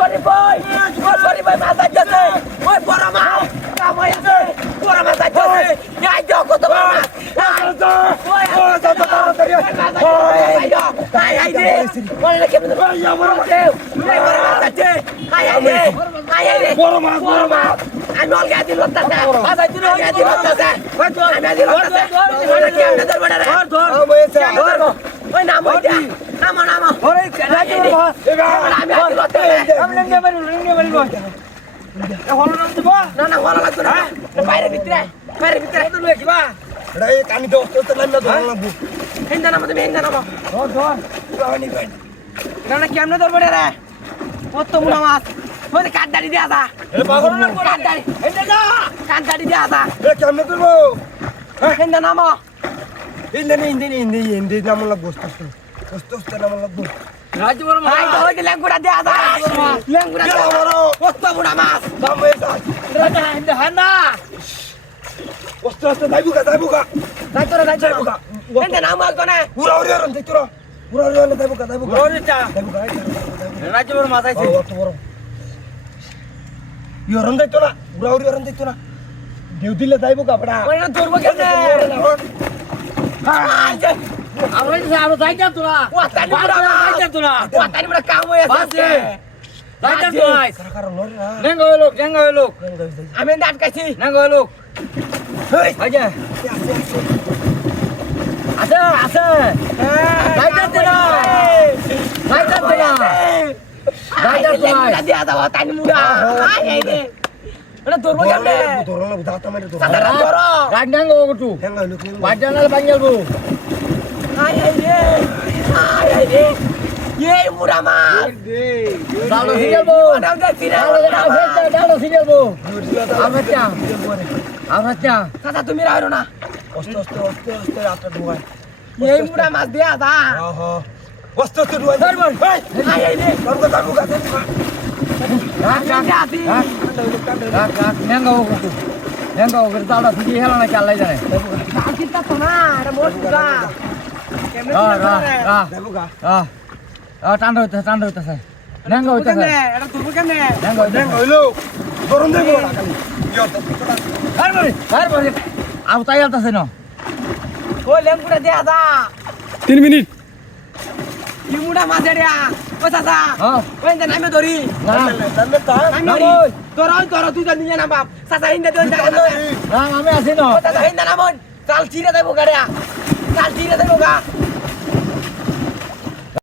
শরীফ ভাই মাছ যাচ্ছে ওই বড় মাছ কামাই আছে বড় মাছ যাচ্ছে এই দেখো কত বড় মাছ আমি অলগা দিল ওই নাম ওইটা নামো নামো না না ভালো লাগতো না বাইরে ভিতরে কানি তো নাম না ধরা লাগবো হিন্দা নামো তুমি হিন্দা নামো না কেমনে ধরবো রে কত মুনা মাছ ওই কাঠদাড়ি দিয়ে আসা কাঠদাড়ি কাঠদাড়ি দিয়ে আসা কেমনে করবো হিন্দা নামো হিন্দি নাম লাগবো নাম লাগবো ভাই তো ওই লেঙ্গুড়া দিয়ে আসা লেঙ্গুড়া দিয়ে কত মুনা মাছ যাইবুকা যাইতো হিন্দা নামো কোনে উড়া যাইবুকা রাজ্যবর মাছ আইছে ইয়রন যাইতো না উড়া ইয়রন যাইতো না দেউ দিলে যাইবুকা বড়া ওই না ধরবো কেমনে আমরা যাইতা তোরা ওয়াতানি বড় কাম হয়ে আছে যাইতা তোরা নেঙ্গো লোক আমি আটকাইছি নেঙ্গো লোক আচ্ছা আছে যাইতা তোরা দিয়া দাও তানি মুড়া আই রে এটা ধরবো কেমনে ধরলা দাতা মারি ধর সাদা ধরো রান্নাঙ্গো ওটু হেঙ্গা লোক বাজানাল বাঙ্গালবো আই রে এই মুড়া মাছ দাও সিগালবো নাম দেখছি না দাও সিগালবো আচ্ছা সাদা তুমি রাইরো না অস্তে আটা ডুবাই এই মুড়া মাছ দিয়া দা আহা অস্তে ডুবাই আই রে যাইবুকা রাখ নেঙ্গো ওটু নেঙ্গো ওটু দাও সিগি হেলানা চালাই জানে চিন্তা তো না এটা মোর পুরা কেমনে যাইবুকা টান্ড হইতেছে নেঙ্গো হইতেছে এটা ধরবো কেমনে নেঙ্গো হইলো গরম দেবো না খালি আউ তাই আলতাছে না ওই লেঙ্গুড়া দিয়া দা 3 মিনিট এই মুড়া মাছ এরিয়া ও চাচা ওই না নামে ধরি না আমি ধরি তুই তো নিয়ে না বাপ চাচা হিন্দা দিও না আমি আছি না চাচা হিন্দা নামন চাল চিরে দেবো গাড়িয়া চাল চিরে দেবো গা